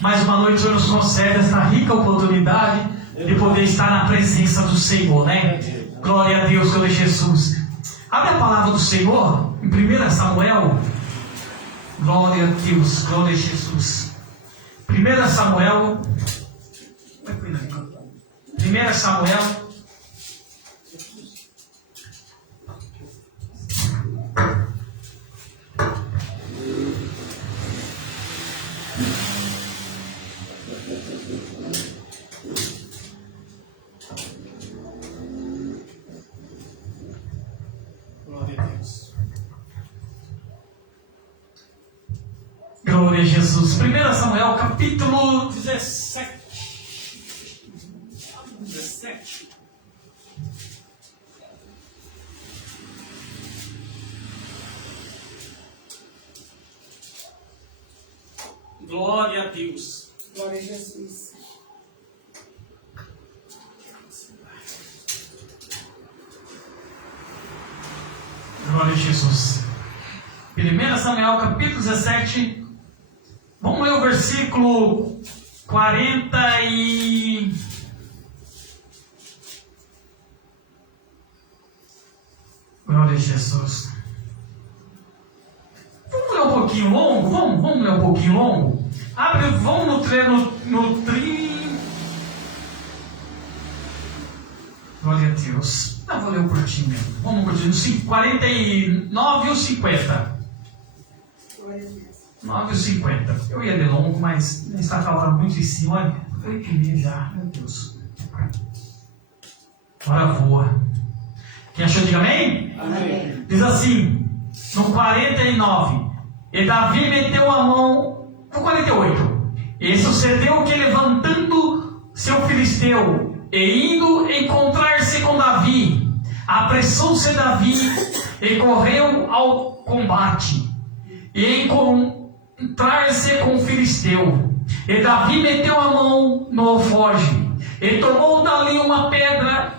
Mais uma noite o Senhor nos concede esta rica oportunidade de poder estar na presença do Senhor, né? Glória a Deus, glória a Jesus. Abre a palavra do Senhor em 1 Samuel. Glória a Deus, glória a Jesus. 1 Samuel. 1 Samuel. Glória a Jesus. 1 Samuel, capítulo 17. Glória a Deus. Glória a Jesus. Glória a Jesus. 1 Samuel, capítulo 17. Vamos ler o versículo 40 e... Glória a Jesus. Vamos ler um pouquinho longo? Vamos ler um pouquinho longo? Abre, vamos no treino, Glória a Deus. Não, vou ler um curtinho mesmo. Vamos curtir no 49 e o 50. Glória a Deus. 9 e 50. Eu ia ler longo, mas está falando muito em cima. Olha, eu entendi já. Meu Deus. Bora voa. Quem achou, diga amém? Amém. Diz assim, no 49. E Davi meteu a mão. No 48. E sucedeu que, levantando seu filisteu e indo encontrar-se com Davi, apressou-se Davi e correu ao combate, e encontrar-se com o filisteu. E Davi meteu a mão no alforje, e tomou dali uma pedra,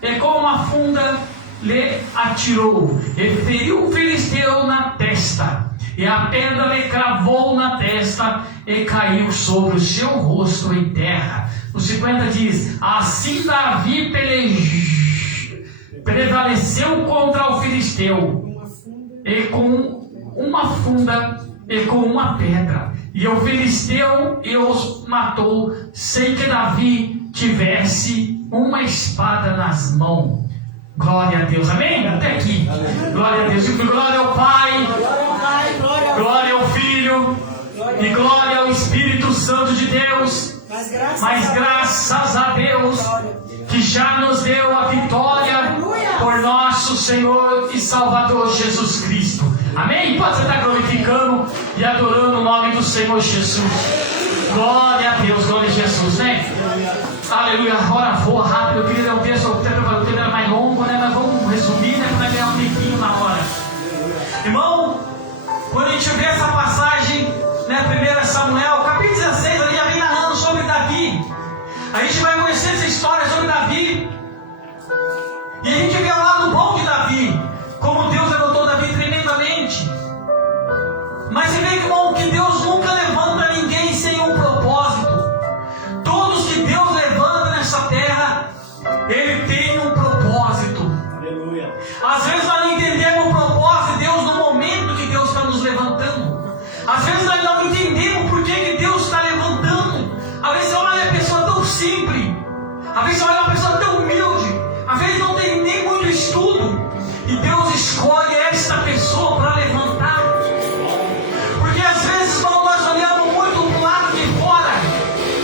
e com uma funda lhe atirou, e feriu o filisteu na testa. E a pedra lhe cravou na testa, e caiu sobre o seu rosto em terra. No 50 diz: assim Davi prevaleceu contra o filisteu, e com uma funda e com uma pedra, e o filisteu os matou, sem que Davi tivesse uma espada nas mãos. Glória a Deus, amém? Até aqui. Glória a Deus. Glória ao Pai, glória ao Filho e glória ao Espírito Santo de Deus. Mas graças a Deus que já nos deu a vitória por nosso Senhor e Salvador Jesus Cristo. Amém? Pode você estar glorificando e adorando o nome do Senhor Jesus. Glória a Deus, glória a Jesus, né? Aleluia. Agora voa rápido. Eu queria ler um texto, o tempo era mais longo, né? Mas vamos resumir, né? Para ganhar um tempinho na hora. Irmão, quando a gente vê essa passagem, né? 1 Samuel, capítulo 16, ali já vem narrando sobre Davi. A gente vai conhecer essa história sobre Davi. E a gente vê o lado bom de Davi, como Deus levantou Davi tremendamente. Mas você vê, irmão, que Deus nunca levanta ninguém sem um propósito. Todos que Deus levanta nessa terra, Ele tem um propósito. Aleluia. Às vezes nós não entendemos o propósito de Deus no momento que Deus está nos levantando. Às vezes nós não entendemos por que Deus está levantando. Às vezes você olha uma pessoa tão simples, às vezes você olha uma pessoa tão humilde, às vezes não tem nem muito estudo, e Deus escolhe esta pessoa para levantar. Porque às vezes nós olhamos muito para o lado de fora,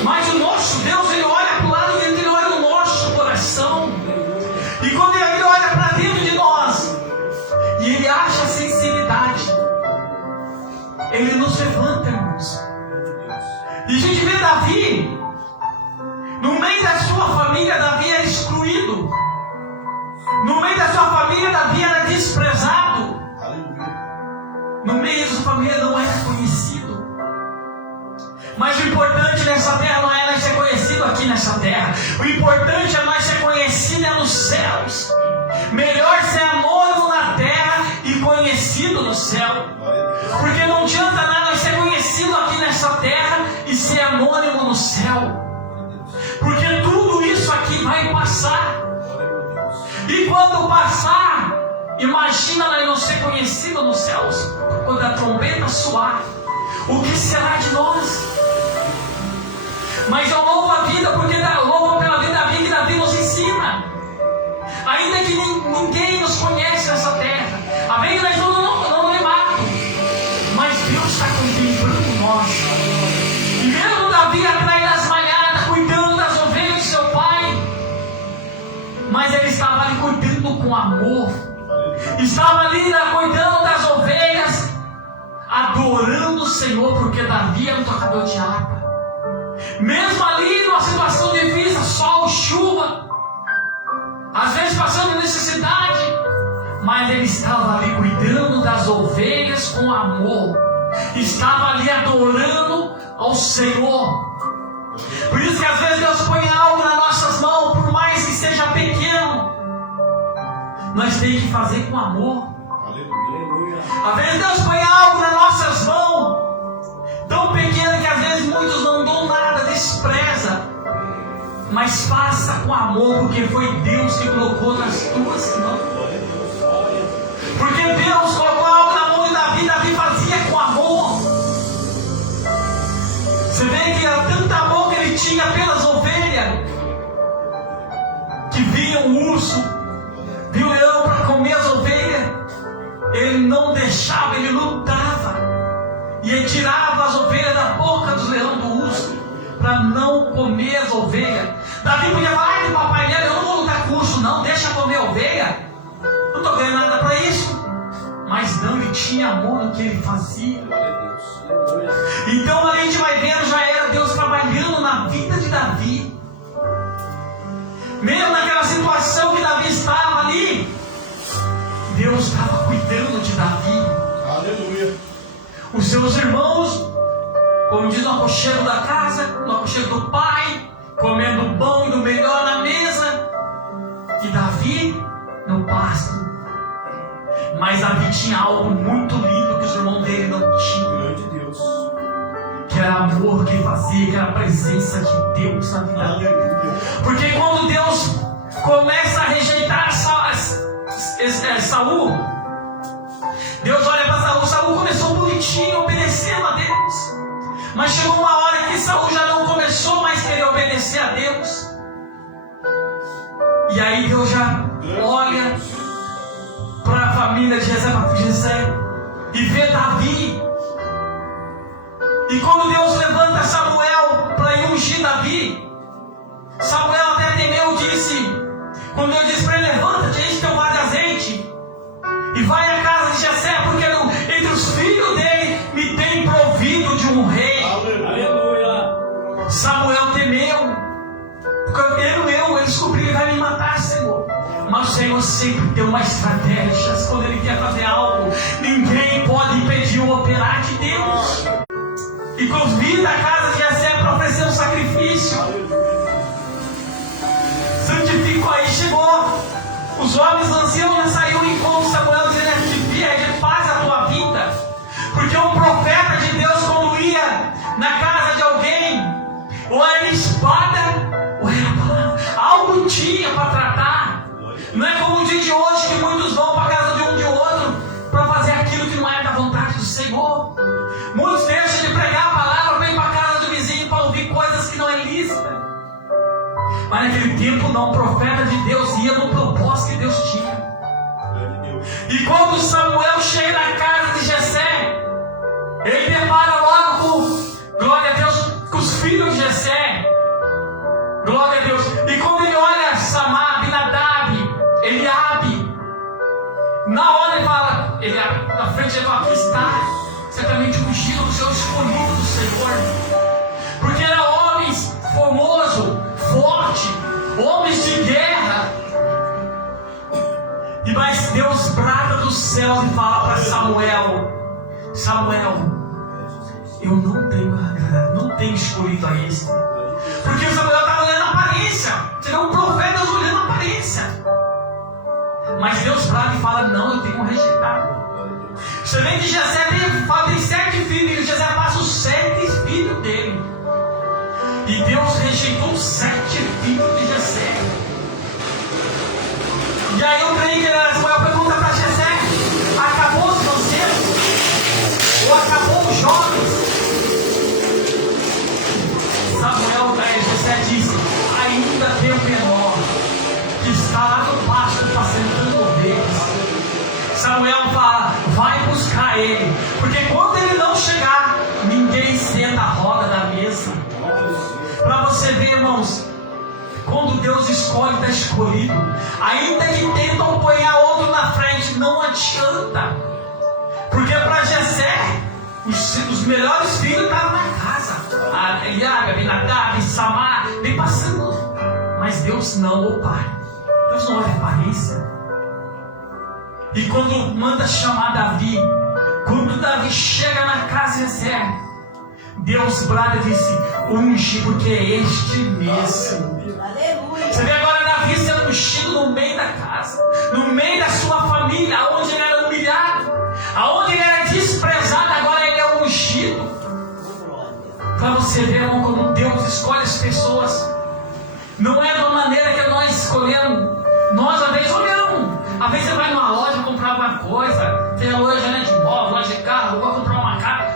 mas o nosso Deus, Ele olha para o lado de dentro, Ele olha o nosso coração. E quando Ele olha para dentro de nós, e Ele acha sinceridade, Ele nos levanta, irmãos. E a gente vê Davi, no meio da sua família, Davi era excluído. No meio da sua família, Davi era desprezado. No meio da sua família, não era conhecido. Mas o importante nessa terra não é nós ser conhecido aqui nessa terra. O importante é nós ser conhecido nos céus. Melhor ser anônimo na terra e conhecido no céu. Porque não adianta nada nós ser conhecido aqui nessa terra e ser anônimo no céu. Porque tudo isso aqui vai passar. E quando passar, imagina nós não ser conhecidos nos céus, quando a trombeta soar, o que será de nós? Mas eu louvo a vida, porque eu louvo pela vida da vida que Davi nos ensina. Ainda que ninguém nos conhece nessa terra, a vida nós não lembramos, mas Deus está contemplando nós. E mesmo Davi atrás das malhadas, cuidando das ovelhas de seu pai, mas ele estava ali cuidando com amor, estava ali cuidando das ovelhas, adorando o Senhor, porque Davi era um tocador de harpa. Mesmo ali numa situação difícil, sol, chuva, às vezes passando necessidade, mas ele estava ali cuidando das ovelhas com amor, estava ali adorando ao Senhor. Por isso que às vezes Deus põe algo nas nossas mãos, por mais que seja pequeno, nós temos que fazer com amor. Aleluia. Às vezes Deus põe algo nas nossas mãos, tão pequeno que às vezes muitos não dão nada, despreza, mas faça com amor, porque foi Deus que colocou nas tuas mãos. Porque Deus colocou algo na mão de Davi, Davi fazia com amor. Você vê que era tanto amor que ele tinha pelas ovelhas, que vinha um urso, vinha o leão para comer as ovelhas, ele não deixava, ele lutava, e ele tirava as ovelhas da boca dos leões do urso, para não comer as ovelhas. Davi podia falar: ai, papai, eu não vou lutar com o urso, não, deixa comer a ovelha, não estou ganhando nada para isso. Mas não, ele tinha amor no que ele fazia. Então a gente vai vendo, já era Deus trabalhando na vida de Davi. Mesmo naquela situação que Davi estava ali, Deus estava cuidando de Davi. Aleluia. Os seus irmãos, como diz, no aconchego da casa, no aconchego do pai, comendo o pão e do melhor na mesa, e Davi no pasto. Mas Davi tinha algo muito lindo que os irmãos dele não tinham. Que era amor que fazia, que era a presença de Deus na vida dele. Porque quando Deus começa a rejeitar Saul, Deus olha para Saul. Saul começou bonitinho, obedecendo a Deus. Mas chegou uma hora que Saul já não começou mais a querer obedecer a Deus. E aí Deus já olha para a família de Jessé e vê Davi. E quando Deus levanta Samuel para ir ungir Davi, Samuel até temeu, quando Deus disse para ele: levanta-te, enche teu vaso de azeite e vai à casa de Jessé, porque entre os filhos dele me tem provido de um rei. Aleluia. Samuel temeu, porque ele descobriu: ele vai me matar, Senhor. Mas o Senhor sempre tem uma estratégia. Quando Ele quer fazer algo, ninguém pode impedir o operar de Deus. E convida a casa de Jessé para oferecer um sacrifício. Santificou. Aí chegou. Os homens anciãos já saíram em encontro. Samuel dizendo: faz a tua vida. Porque um profeta de Deus, quando ia na casa de alguém, ou era espada, ou era palavra, algo tinha para tratar. Não é como o dia de hoje, que muitos vão para a casa de um de outro para fazer aquilo que não é da vontade do Senhor. Muitos deixam de pregar a palavra, vêm para a casa do vizinho para ouvir coisas que não é lícita. Mas naquele tempo não, o profeta de Deus ia no propósito que Deus tinha. E quando Samuel chega na casa de Jessé, ele depara logo com, glória a Deus, com os filhos de Jessé. Glória a Deus. E quando ele olha Samar, Abinadab, Eliabe, na hora ele fala, na frente ele fala: aqui está, certamente ungido do Senhor, escolhido do Senhor. Porque eram homens formosos, fortes, homens de guerra. E mas Deus brada dos céus e fala para Samuel: Samuel, eu não tenho escolhido a esse. Porque Samuel estava olhando a aparência. Você é um profeta, Deus olhando a aparência. Mas Deus brada e fala: não, eu tenho rejeitado. Você vê que Jessé tem 7 filhos, e Jessé passa os 7 filhos dele. E Deus rejeitou os 7 filhos de Jessé. E aí eu creio que Samuel pergunta para Jessé: acabou os anciãos? Ou acabou os jovens? Jessé disse: ainda tem o menor, que está lá no pasto apacentando ovelhas. Samuel fala: vai buscar ele, porque quando ele não chegar, ninguém senta à roda da mesa. Para você ver, irmãos, quando Deus escolhe, está escolhido. Ainda que tentam apanhar outro na frente, não adianta. Porque para Jessé, os melhores filhos estavam na casa. Eliabe, Abinadab, Samar, vem passando. Mas Deus não, ô pai. Deus não olha a aparência. E quando manda chamar Davi, quando Davi chega na casa de Jessé, Deus brada e disse: unge, porque é este mesmo. Você vê agora Davi sendo ungido no meio da casa, no meio da sua família, onde ele era humilhado, aonde ele era desprezado, agora ele é ungido. Para você ver, irmão, como Deus escolhe as pessoas. Não é da maneira que nós escolhemos. Nós às vezes olhamos. Às vezes você vai numa loja comprar alguma coisa, tem a loja, né, de móvel, loja de carro, vou comprar uma casa,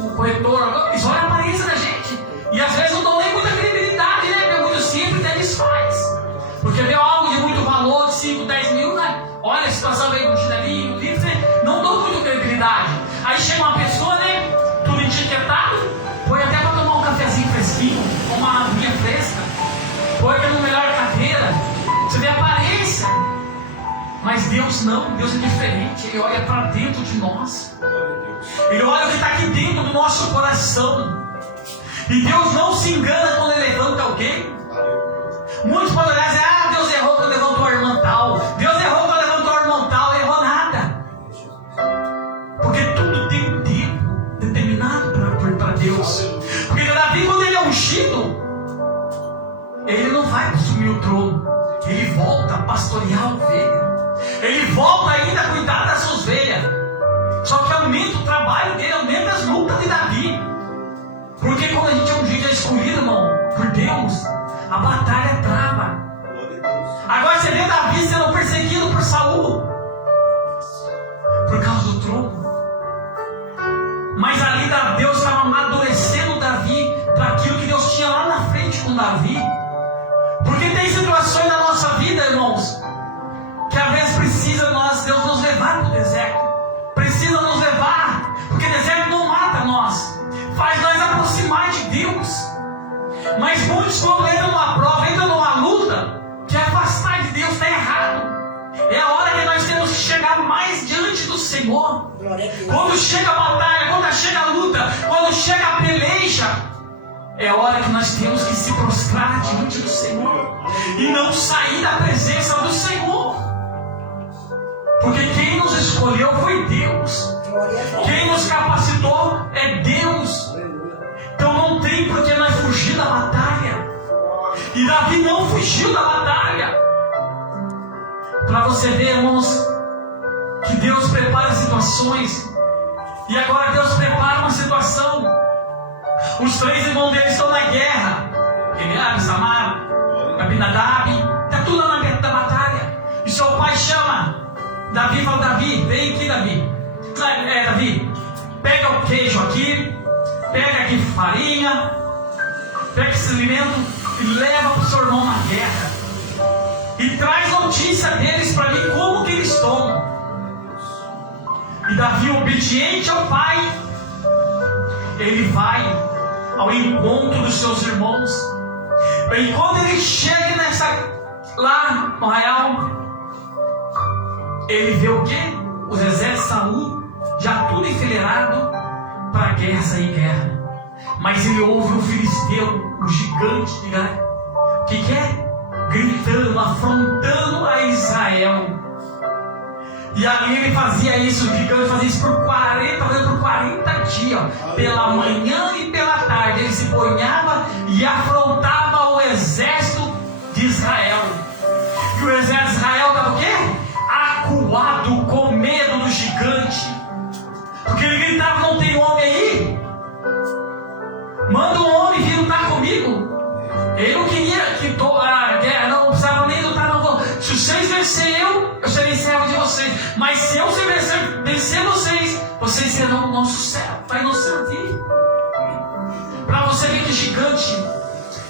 o corretor, eles olham a aparência da gente. E às vezes não dão nem muita credibilidade, né? É muito simples, até desfaz. Porque vê algo de muito valor, de 5, 10 mil, né? Olha a situação veio embutida ali, o livro, não dão muita credibilidade. Aí chega uma pessoa, né? Tudo etiquetado, põe até para tomar um cafezinho fresquinho, uma aguinha fresca, põe na melhor cadeira. Você vê a aparência. Mas Deus não, Deus é diferente. Ele olha para dentro de nós. Ele olha o que está aqui dentro do nosso coração. E Deus não se engana quando Ele levanta alguém. Muitos podem olhar e dizer: ah, Deus errou quando levantou a irmã tal. Deus errou quando levantou a irmã tal. Ele errou nada. Porque tudo tem um tempo determinado para Deus. Porque Davi, quando ele é ungido, ele não vai assumir o trono. Ele volta a pastorear a ovelha. Ele volta ainda a cuidar das suas ovelhas. Só que aumenta o trabalho dele, aumenta as lutas de Davi. Porque quando a gente é ungido, é escolhido, irmão, por Deus, a batalha trava. Agora você vê Davi sendo perseguido por Saul, por causa do trono. Mas ali Deus estava amadurecendo Davi para aquilo que Deus tinha lá na frente com Davi. Porque tem situações na nossa vida, irmãos, que às vezes precisa Deus nos levar para o deserto. Precisa nos levar, porque o deserto não mata nós, faz nós aproximar de Deus. Mas muitos, quando entram numa prova, entram numa luta, que afastar de Deus está errado. É a hora que nós temos que chegar mais diante do Senhor. Quando chega a batalha, quando chega a luta, quando chega a peleja, é a hora que nós temos que se prostrar diante do Senhor e não sair da presença do Senhor. Porque quem nos escolheu foi Deus. Quem nos capacitou é Deus. Então não tem por que nós fugir da batalha. E Davi não fugiu da batalha. Para você ver, irmãos, que Deus prepara situações. E agora Deus prepara uma situação. Os 3 irmãos dele estão na guerra. Eliabe, Samar, Abinadab, está tudo lá na guerra da batalha. E seu pai chama Davi e fala: Davi, vem aqui, Davi. Davi, pega o queijo aqui, pega aqui farinha, pega esse alimento e leva para o seu irmão na guerra. E traz notícia deles para mim, como que eles estão. E Davi, obediente ao pai, ele vai ao encontro dos seus irmãos. E quando ele chega lá no arraial, ele vê o quê? Os exércitos de Saul já tudo enfileirado para a guerra, sair guerra. Mas ele ouve o filisteu, o gigante de Gade. O que é? Gritando, afrontando a Israel. E ali ele fazia isso, o gigante fazia isso por 40 dias, pela manhã e pela tarde. Ele se ponhava e afrontava o exército de Israel. E o exército de Israel estava o quê? Acuado, com medo do gigante. Porque ele gritava: não tem homem aí? Manda um homem vir lutar comigo. Ele não queria que a guerra, não precisava nem lutar, não. Se vocês vencerem eu serei servo de vocês. Mas se eu vencer vocês, vocês serão o nosso servo, vai nos servir. Para você ver que gigante,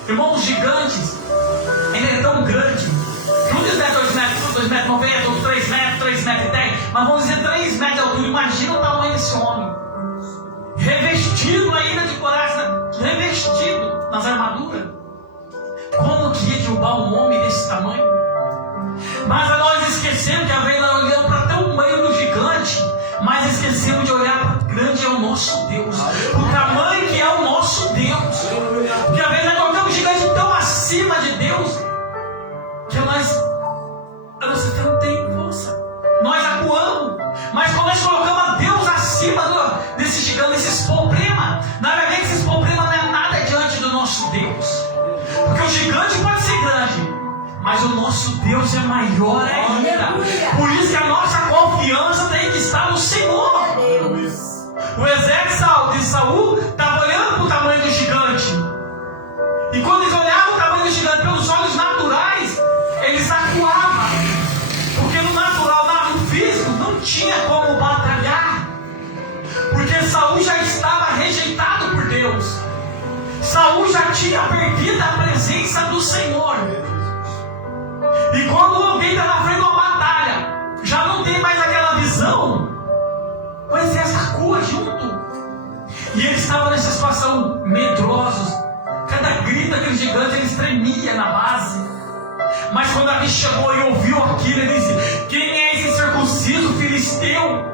irmãos, gigantes, ele é tão grande. Uns é 2 metros, 2,90 metros, outros 3 metros, 3,10 metros, mas vamos dizer 3 metros de altura. Imagina o tamanho desse homem, revestido ainda de coragem, revestido nas armaduras. Como que ia derrubar um homem desse tamanho? Mas nós esquecemos que a vez nós olhamos para o tamanho do gigante, mas esquecemos de olhar para o grande é o nosso Deus, o tamanho que é o nosso Deus. Porque a vez nós colocamos um gigante tão acima de Deus que a nossa fé não tem força, nós acuamos. Mas quando nós colocamos a Deus acima desse gigante, desses problemas, na verdade esses problemas não é nada diante do nosso Deus. Porque o gigante pode ser grande, mas o nosso Deus é maior ainda. Por isso que a nossa confiança tem que estar no Senhor. O exército de Saul estava olhando para o tamanho do gigante. E quando eles olhavam o tamanho do gigante pelos olhos naturais, eles acuavam. Porque no natural, no físico, não tinha como batalhar. Porque Saul já estava rejeitado por Deus. Saul já tinha perdido a presença do Senhor. E quando alguém está na frente de uma batalha, já não tem mais aquela visão, o exército acua junto. E eles estavam nessa situação medrosos. Cada grito daquele gigante, eles tremiam na base. Mas quando Davi chegou e ouviu aquilo, ele disse: quem é esse circunciso filisteu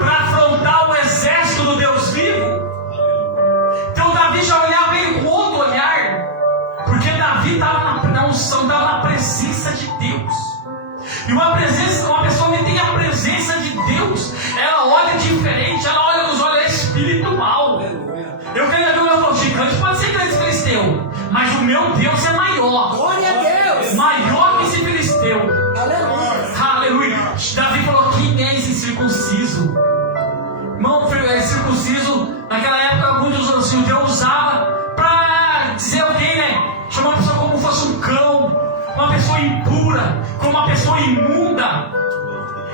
para afrontar o exército do Deus vivo? Então Davi já olhava ele com outro olhar, porque Davi estava na unção, estava na presença de Deus. E uma pessoa que tem a presença de Deus, ela olha diferente, ela olha nos olhos espiritual. Eu quero ver o meu gigante, pode ser grande filisteu, mas o meu Deus é maior. Glória a Deus! Maior que esse filisteu. Aleluia! Aleluia! Davi falou: quem é esse circunciso? Irmão, circunciso, naquela época, muitos judeus usavam para dizer alguém, né? Chamar uma pessoa como fosse um cão, uma pessoa impura, como uma pessoa imunda.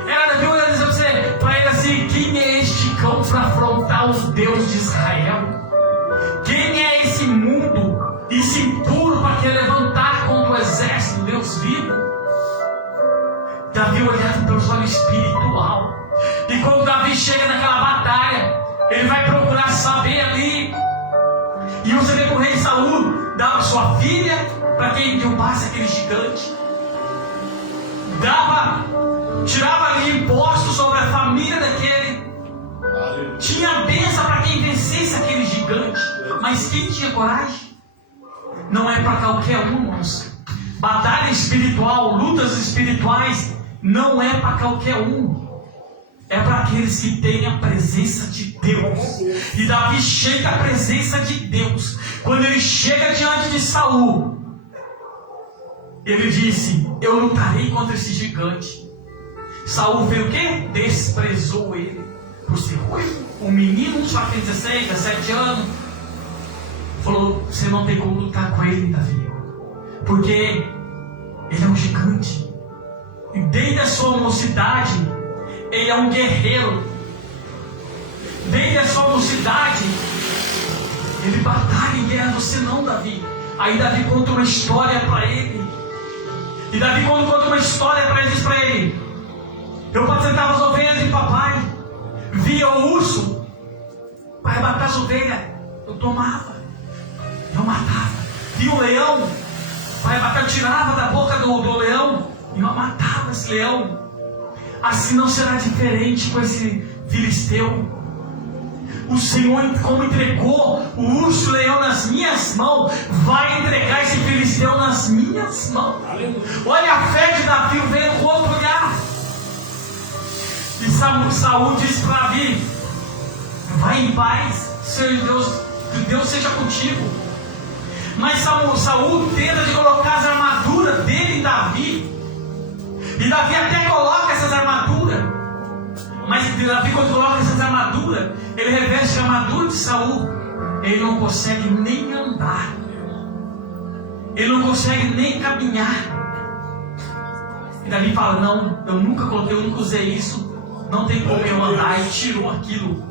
Era Davi olhando e dizer para ele assim: quem é este cão para afrontar os deuses de Israel? Quem é esse imundo, esse impuro para querer levantar contra o exército do Deus vivo? Davi olhando pelos olhos espiritual. E quando Davi chega naquela batalha, ele vai procurar saber ali. E você vê que o rei Saul dava sua filha para quem derrubasse aquele gigante. Tirava ali impostos sobre a família daquele. Tinha bênção para quem vencesse aquele gigante. Mas quem tinha coragem? Não é para qualquer um, irmãos. Batalha espiritual, lutas espirituais, não é para qualquer um. É para aqueles que têm a presença de Deus. E Davi chega à presença de Deus. Quando ele chega diante de Saul, ele disse: eu lutarei contra esse gigante. Saul fez o quê? Desprezou ele por ser ruivo. Um menino, só tem 16, 17 anos. Falou: você não tem como lutar com ele, Davi, porque ele é um gigante. E desde a sua mocidade, ele é um guerreiro. Desde a sua mocidade, ele batalha em guerra. Você não, Davi. Aí Davi conta uma história para ele. E Davi, quando conta uma história para ele, diz para ele: eu apacentava as ovelhas de papai, via o urso para matar as ovelhas, eu tomava, eu matava. Via o leão para matar, eu tirava da boca do leão e eu matava esse leão. Assim não será diferente com esse filisteu. O Senhor, como entregou o urso e o leão nas minhas mãos, vai entregar esse filisteu nas minhas mãos. Olha a fé de Davi, veio com outro olhar. E Saul disse para Davi: vai em paz, que Deus seja contigo. Mas Saul tenta de colocar as armaduras dele em Davi. E Davi até coloca essas armaduras, Mas Davi, quando coloca essas armaduras, ele reveste a armadura de Saul. Ele não consegue nem andar. Ele não consegue nem caminhar. E Davi fala: não, eu nunca coloquei, eu nunca usei isso. Não tem como eu andar. E tirou aquilo.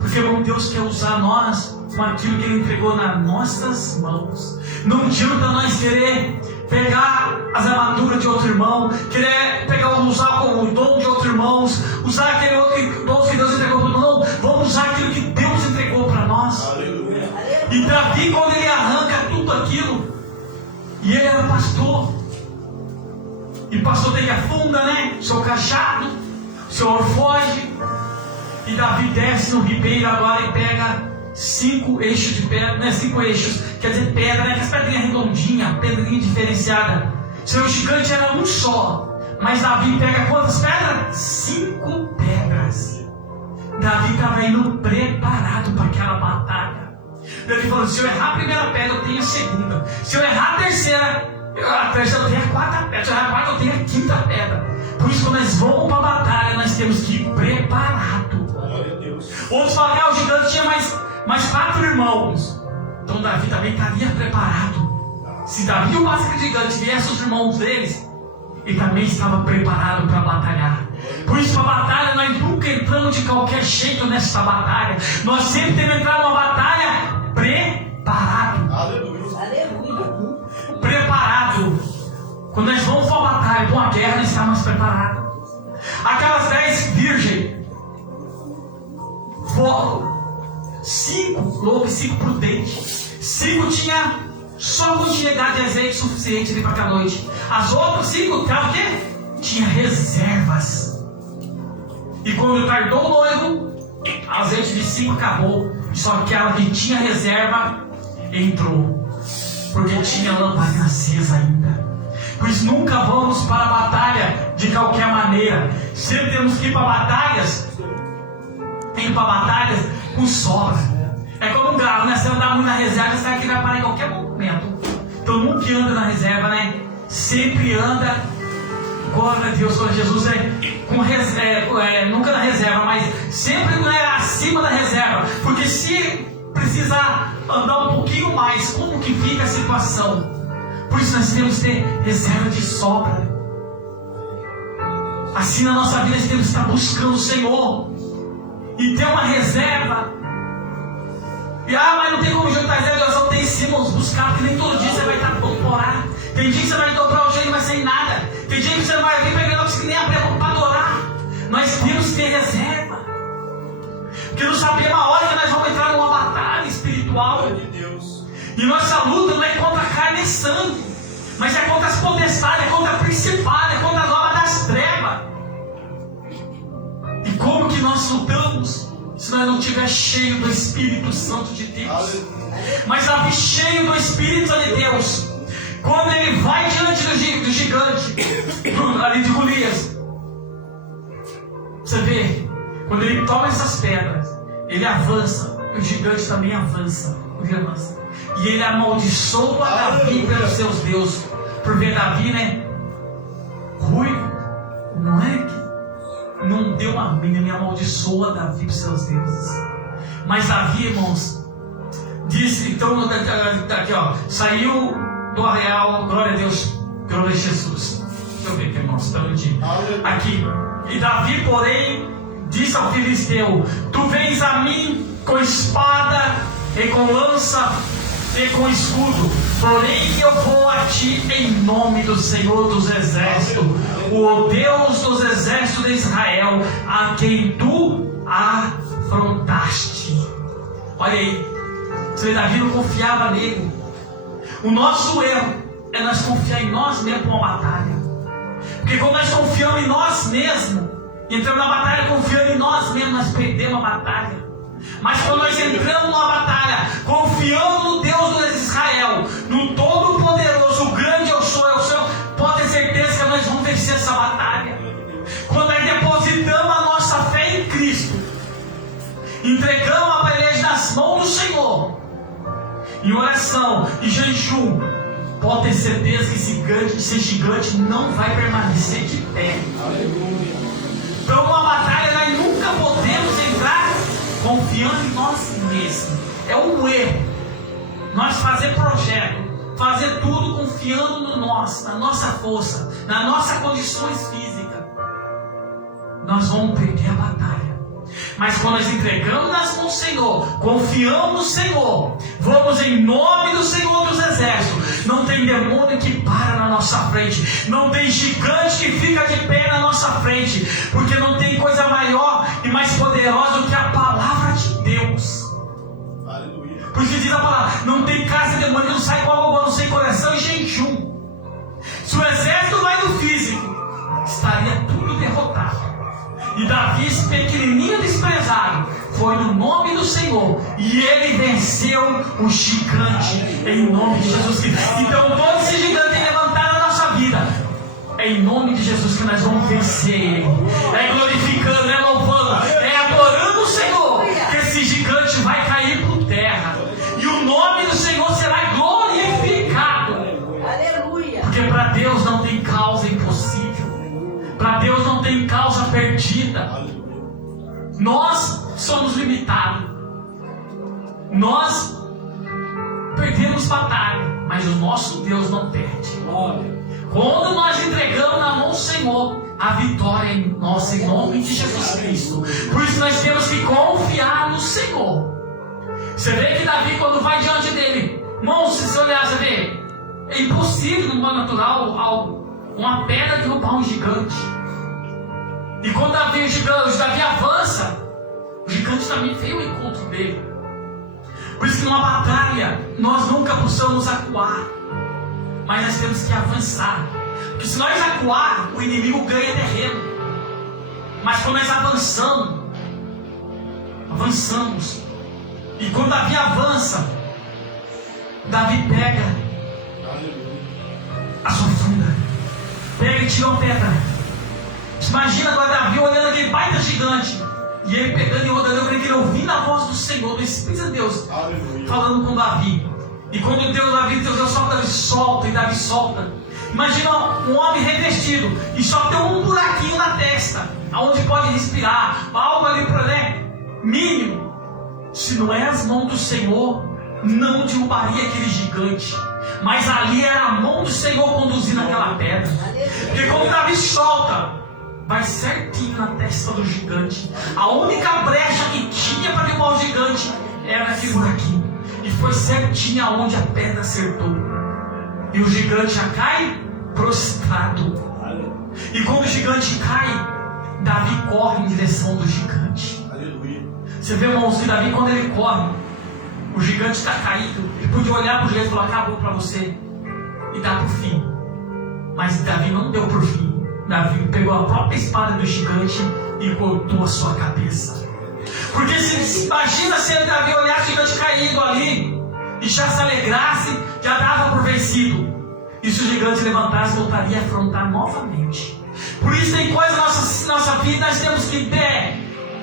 Porque como Deus quer usar nós com aquilo que Ele entregou nas nossas mãos. Não adianta nós querer pegar as armaduras de outro irmão, querer usar como o dom de outro irmão, usar aquele outro dom que Deus entregou para o irmão. Vamos usar aquilo que Deus entregou para nós. Aleluia. E Davi, quando ele arranca tudo aquilo, e ele era pastor, e pastor tem que afunda, né? Seu cajado, seu alforje. E Davi desce no ribeiro agora e pega 5 eixos de pedra, não é 5 eixos, quer dizer pedra, né? Que as pedrinhas redondinhas, pedrinha diferenciada. Seu gigante era um só, mas Davi pega quantas pedras? 5 pedras. Davi estava indo preparado para aquela batalha. Davi falou: se eu errar a primeira pedra, eu tenho a segunda. Se eu errar a terceira, eu tenho a quarta pedra. Se eu errar a quarta, eu tenho a quinta pedra. Por isso, quando nós vamos para a batalha, nós temos que ir preparado. Outros falam que o gigante tinha mais 4 irmãos. Então Davi também estaria preparado. Se Davi, o máximo gigante, viesse os irmãos deles, ele também estava preparado para batalhar. Por isso, para a batalha, nós nunca entramos de qualquer jeito nessa batalha. Nós sempre temos que entrar numa batalha preparado. Aleluia. Preparado. Quando nós vamos para uma batalha, para uma guerra, nós estamos preparados. Aquelas 10 virgens, 5 loucos e 5 prudentes. 5 tinha só quantidade de azeite suficiente ali para aquela noite. As outras 5 estavam o quê? Tinha reservas. E quando tardou o noivo, o azeite de 5 acabou. Só que aquela que tinha reserva entrou, porque tinha lamparina acesa ainda. Por isso nunca vamos para a batalha de qualquer maneira. Sempre temos que ir para batalhas. Tem para batalhas com sobra. É como um galo, né? Se andar muito na reserva, você sabe que vai parar em qualquer momento. Então nunca anda na reserva, né? Sempre anda, glória a Deus, glória a Jesus, nunca na reserva, mas sempre não é acima da reserva. Porque se precisar andar um pouquinho mais, como que fica a situação? Por isso nós temos que ter reserva de sobra. Assim na nossa vida nós temos que estar buscando o Senhor e ter uma reserva. E mas não tem como juntar reserva de oração. Tem sim, irmãos, buscar, porque nem todo dia você vai estar pronto para orar. Tem dia que você vai dobrar o joelho e vai sem nada. Tem dia que você vai vir para a igreja que nem abrir a boca para adorar. Nós temos que ter reserva, porque não sabemos a hora que nós vamos entrar numa batalha espiritual. E nossa luta não é contra carne e sangue, mas é contra as potestades, é contra a principal, é contra as obras das trevas. E como que nós lutamos se nós não estiver cheio do Espírito Santo de Deus? Mas Davi, cheio do Espírito de Deus, quando ele vai diante do gigante ali de Golias, você vê, quando ele toma essas pedras, ele avança, o gigante também avança. E ele amaldiçoa Davi pelos seus deuses. Por ver Davi, né? Ruivo, não é que não deu uma mínima, ele amaldiçoa Davi pelos seus deuses. Mas Davi, irmãos, disse, então, aqui ó, saiu do arraial, glória a Deus, glória a Jesus. Deixa eu ver aqui, irmãos, aqui. E Davi, porém, disse ao filisteu: tu vens a mim com espada e com lança e com escudo, porém eu vou a ti em nome do Senhor dos Exércitos, o Deus dos Exércitos de Israel, a quem tu afrontaste. Olha aí, se Davi não confiava nele. O nosso erro é nós confiar em nós mesmos para uma batalha. Porque quando nós confiamos em nós mesmos, entramos na batalha confiando em nós mesmos, nós perdemos a batalha. Mas quando nós entramos numa batalha confiando no Deus de Israel, no Todo-Poderoso, o grande eu sou, pode ter certeza que nós vamos vencer essa batalha. Quando nós depositamos a nossa fé em Cristo, entregamos a peleja nas mãos do Senhor, em oração e jejum, pode ter certeza que esse gigante não vai permanecer de pé. Então uma batalha confiando em nós mesmos. É um erro nós fazer projeto, fazer tudo confiando no nós, na nossa força, nas nossas condições físicas. Nós vamos perder a batalha. Mas quando nós entregamos nas mãos do Senhor, confiamos no Senhor, vamos em nome do Senhor dos Exércitos, não tem demônio que para na nossa frente, não tem gigante que fica de pé na nossa frente, porque não tem coisa maior e mais poderosa do que a palavra de Deus. Aleluia. Por isso diz a palavra, não tem casa de demônio que não sai com a não sem coração e jejum. Se o exército vai no físico, estaria tudo derrotado. E Davi, esse pequenininho desprezado, foi no nome do Senhor, e ele venceu o gigante em nome de Jesus Cristo. Então todo esse gigante levantar na nossa vida, é em nome de Jesus que nós vamos vencer ele. É glorificando, é louvando, é adorando o Senhor, que esse gigante vai cair por terra, e o nome do Senhor será glorificado. Aleluia. Porque para Deus não tem causa impossível, para Deus não tem causa perdida. Nós somos limitados, nós perdemos batalha, mas o nosso Deus não perde. Quando nós entregamos na mão do Senhor, a vitória é nossa em nome de Jesus Cristo. Por isso nós temos que confiar no Senhor. Você vê que Davi, quando vai diante dele, irmão, se você olhar, você vê, é impossível no mundo natural uma pedra derrubar um gigante. E quando Davi avança, o gigante também veio ao encontro dele. Por isso que numa batalha nós nunca possamos acuar, mas nós temos que avançar. Porque se nós acuar, o inimigo ganha terreno. Mas quando nós avançamos. E quando Davi avança, Davi pega a sua funda, pega e tira uma pedra. Imagina agora Davi olhando aquele baita gigante, e ele pegando e rodando. Eu creio que ele ouvindo a voz do Senhor, do Espírito de Deus, falando com Davi. E quando Deus solta, Davi solta, e Davi solta. Imagina um homem revestido e só tem um buraquinho na testa, aonde pode respirar, algo ali para mínimo. Se não é as mãos do Senhor, não derrubaria aquele gigante. Mas ali era a mão do Senhor conduzindo aquela pedra. Porque quando Davi solta, vai certinho na testa do gigante. A única brecha que tinha para derrubar o gigante era aquele buraquinho. E foi certinho aonde a pedra acertou. E o gigante já cai prostrado. E quando o gigante cai, Davi corre em direção do gigante. Você vê, irmãos, que Davi, quando ele corre, o gigante está caído. Ele podia olhar para o gigante e falar: acabou para você, e dá por fim. Mas Davi não deu por fim. Davi pegou a própria espada do gigante e cortou a sua cabeça. Porque se imagina se Davi olhasse o gigante caído ali e já se alegrasse, já dava por vencido. E se o gigante levantasse, voltaria a afrontar novamente. Por isso tem coisas na nossa vida nós temos que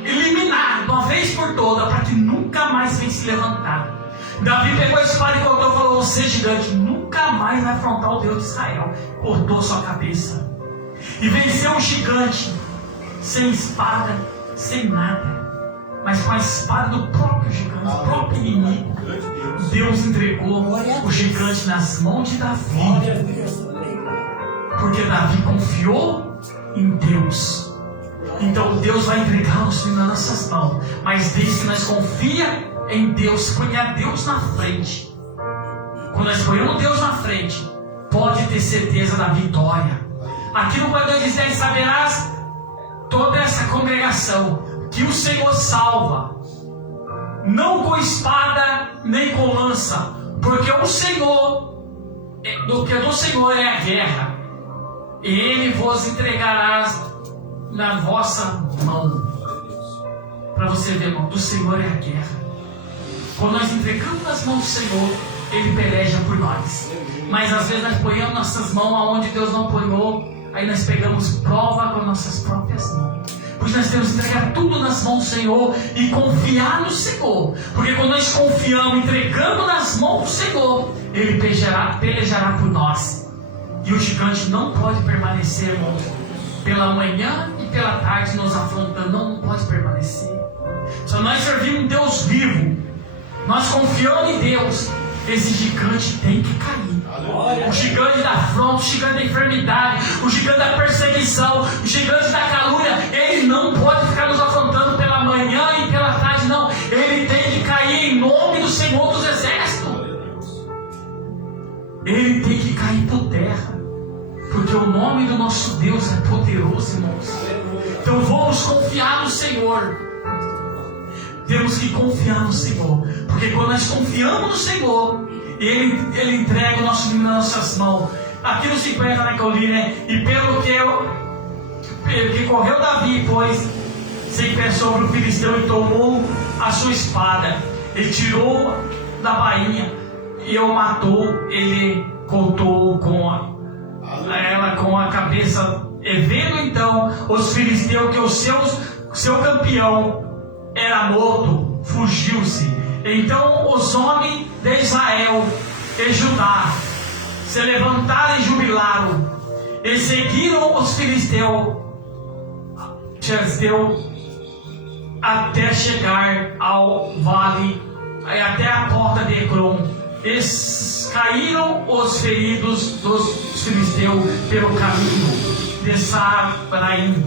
eliminar de uma vez por toda, para que nunca mais venha se levantar. Davi pegou a espada e cortou e falou: você, gigante, nunca mais vai afrontar o Deus de Israel. Cortou sua cabeça. E venceu o gigante sem espada, sem nada, mas com a espada do próprio gigante, do próprio inimigo. Deus entregou o gigante nas mãos de Davi, porque Davi confiou em Deus. Então Deus vai entregar os filhos nas nossas mãos, mas desde que nós confia em Deus, põe a Deus na frente. Quando nós ponhamos Deus na frente, pode ter certeza da vitória. Aqui no Pai 2:10 saberás toda essa congregação que o Senhor salva, não com espada nem com lança, porque o Senhor, do Senhor é a guerra, e Ele vos entregará na vossa mão. Para você ver, irmão, do Senhor é a guerra. Quando nós entregamos nas mãos do Senhor, Ele peleja por nós. Mas às vezes nós ponhamos nossas mãos aonde Deus não ponhou, aí nós pegamos prova com nossas próprias mãos. Por isso nós temos que entregar tudo nas mãos do Senhor e confiar no Senhor. Porque quando nós confiamos, entregamos nas mãos do Senhor, Ele pelejará por nós. E o gigante não pode permanecer, irmão, pela manhã e pela tarde nos afrontando. Não pode permanecer. Se nós servimos um Deus vivo, nós confiamos em Deus, esse gigante tem que cair. O gigante da afronta, o gigante da enfermidade, o gigante da perseguição, o gigante da calúnia, ele não pode ficar nos afrontando pela manhã e pela tarde, não. Ele tem que cair em nome do Senhor dos Exércitos. Ele tem que cair por terra, porque o nome do nosso Deus é poderoso, irmãos. Então vamos confiar no Senhor. Temos que confiar no Senhor, porque quando nós confiamos no Senhor, Ele entrega o nosso inimigo nas nossas mãos. Aqui no 50, né, que eu li, né? E pelo que correu Davi, pois sem pé sobre o filisteu, e tomou a sua espada, e tirou da bainha, e o matou, ele cortou ela com a cabeça. E vendo então os filisteus que o seu campeão era morto, fugiu-se. Então os homens de Israel e Judá se levantaram e jubilaram, e seguiram os filisteus até chegar ao vale, até a porta de Ecrom. E caíram os feridos dos filisteus pelo caminho de Saaraim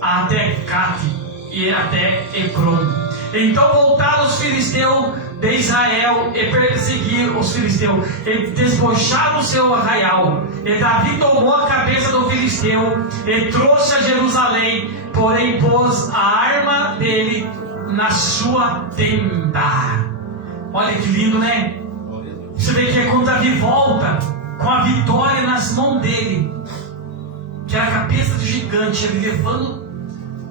até Gate e até Ecrom. Então voltaram os filisteus de Israel e perseguiram os filisteus, e despojaram o seu arraial. E Davi tomou a cabeça do filisteu e trouxe a Jerusalém, porém pôs a arma dele na sua tenda. Olha que lindo, né? Você vê que é quando Davi volta com a vitória nas mãos dele, que era a cabeça do gigante, ele levando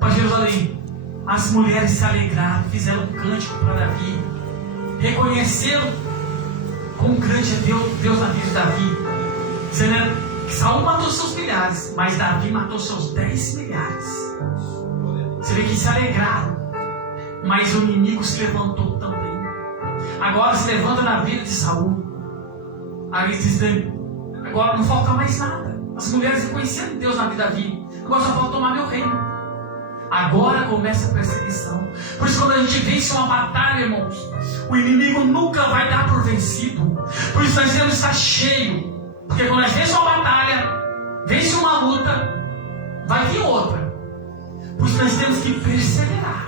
para Jerusalém. As mulheres se alegraram, fizeram um cântico para Davi, reconheceram quão grande é Deus na vida de Davi, dizendo que Saul matou seus milhares, mas Davi matou seus 10 milhares. Você vê que se alegraram, mas o inimigo se levantou também. Agora se levanta na vida de Saul. Aí diz: agora não falta mais nada. As mulheres reconheceram Deus na vida de Davi, agora só falta tomar meu reino. Agora começa a perseguição. Por isso, quando a gente vence uma batalha, irmãos, o inimigo nunca vai dar por vencido. Por isso nós temos que estar cheio, porque quando nós vencemos uma batalha, vence uma luta, vai vir outra. Por isso nós temos que perseverar.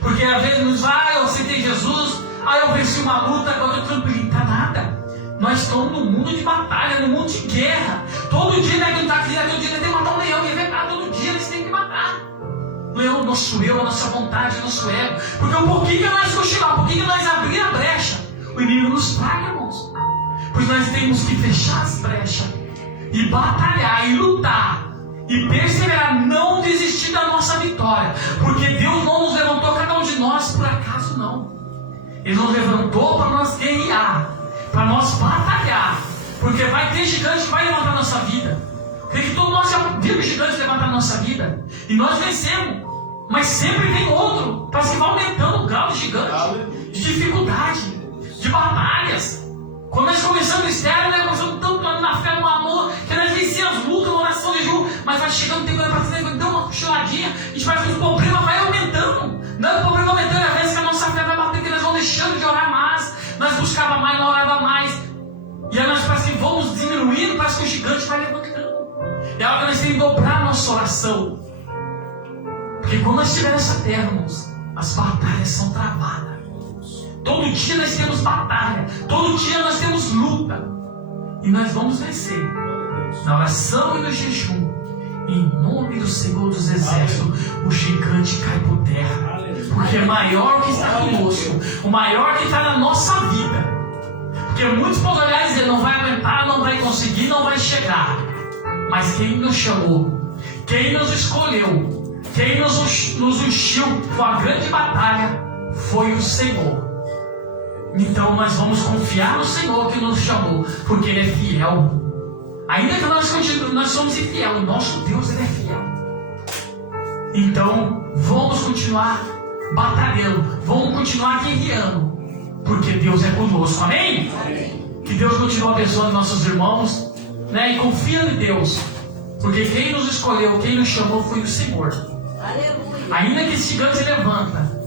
Porque às vezes nos vai, eu aceitei Jesus, eu venci uma luta, agora eu estou tranquilo. Não está nada. Nós estamos no mundo de batalha, no mundo de guerra. Todo dia nós não está aqui, todo dia nós temos que matar um leão, e é verdade, todo dia nós temos que matar. Não é o nosso eu, a nossa vontade, o nosso ego. Porque um pouquinho que nós cochilar, um pouquinho que nós abrir a brecha, o inimigo nos traga, irmãos. Pois nós temos que fechar as brechas e batalhar e lutar e perseverar, não desistir da nossa vitória. Porque Deus não nos levantou, cada um de nós, por acaso não. Ele nos levantou para nós guerrear, para nós batalhar. Porque vai ter gigante que vai levantar a nossa vida. Porque todos nós já vimos gigantes levantar a nossa vida e nós vencemos. Mas sempre vem outro, parece que vai aumentando o grau de gigante, de dificuldade, de batalhas. Quando nós começamos o externo, nós começamos tanto na fé, no amor, que nós vencemos as lutas, na oração de jejum, mas vai chegando, tem coisa para fazer, dá uma cochiladinha, a gente vai ver que o problema vai aumentando. Não, o problema aumentando, às vezes que a nossa fé vai bater, que nós vamos deixando de orar mais, nós buscava mais, nós orava mais. E aí nós parece que vamos diminuindo, parece que o gigante vai levantando. É hora que nós temos que dobrar a nossa oração. Porque quando nós estivermos nessa terra, irmãos, as batalhas são travadas. Todo dia nós temos batalha. Todo dia nós temos luta. E nós vamos vencer. Na oração e no jejum. Em nome do Senhor dos Exércitos, o gigante cai por terra. Porque é maior que está conosco. O maior que está na nossa vida. Porque muitos podem olhar e dizer: não vai aguentar, não vai conseguir, não vai chegar. Mas quem nos chamou, quem nos escolheu, quem nos ungiu com a grande batalha foi o Senhor. Então nós vamos confiar no Senhor que nos chamou, porque Ele é fiel. Ainda que nós somos infiel, o nosso Deus Ele é fiel. Então vamos continuar batalhando, vamos continuar guerreando, porque Deus é conosco. Amém? Amém. Que Deus continue abençoando nossos irmãos, né? E confia em Deus, porque quem nos escolheu, quem nos chamou foi o Senhor. Aleluia. Ainda que esse gigante se levanta,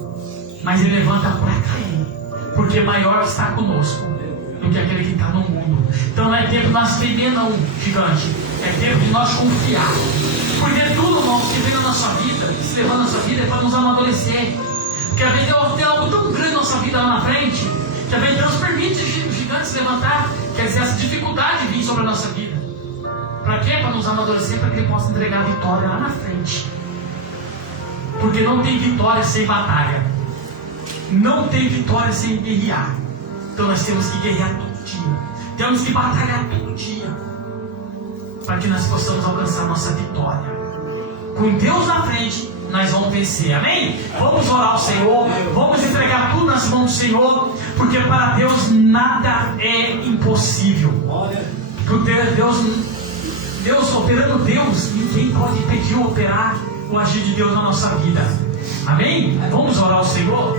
mas Ele levanta para cair, porque maior está conosco do que aquele que está no mundo. Então não é tempo de nós temer não, gigante, é tempo de nós confiar, porque tudo, irmãos, que vem na nossa vida, que se leva na nossa vida, é para nos amadurecer, porque às vezes tem algo tão grande na nossa vida lá na frente, que às vezes Deus permite os gigantes se levantar, quer dizer, essa dificuldade vir sobre a nossa vida. Para quê? Para nos amadurecer, para que Ele possa entregar a vitória lá na frente. Porque não tem vitória sem batalha. Não tem vitória sem guerrear. Então nós temos que guerrear todo dia. Temos que batalhar todo dia. Para que nós possamos alcançar a nossa vitória. Com Deus na frente, nós vamos vencer. Amém? Vamos orar ao Senhor. Vamos entregar tudo nas mãos do Senhor. Porque para Deus nada é impossível. Porque Deus operando Deus, ninguém pode impedir ou operar o agir de Deus na nossa vida. Amém? Vamos orar ao Senhor?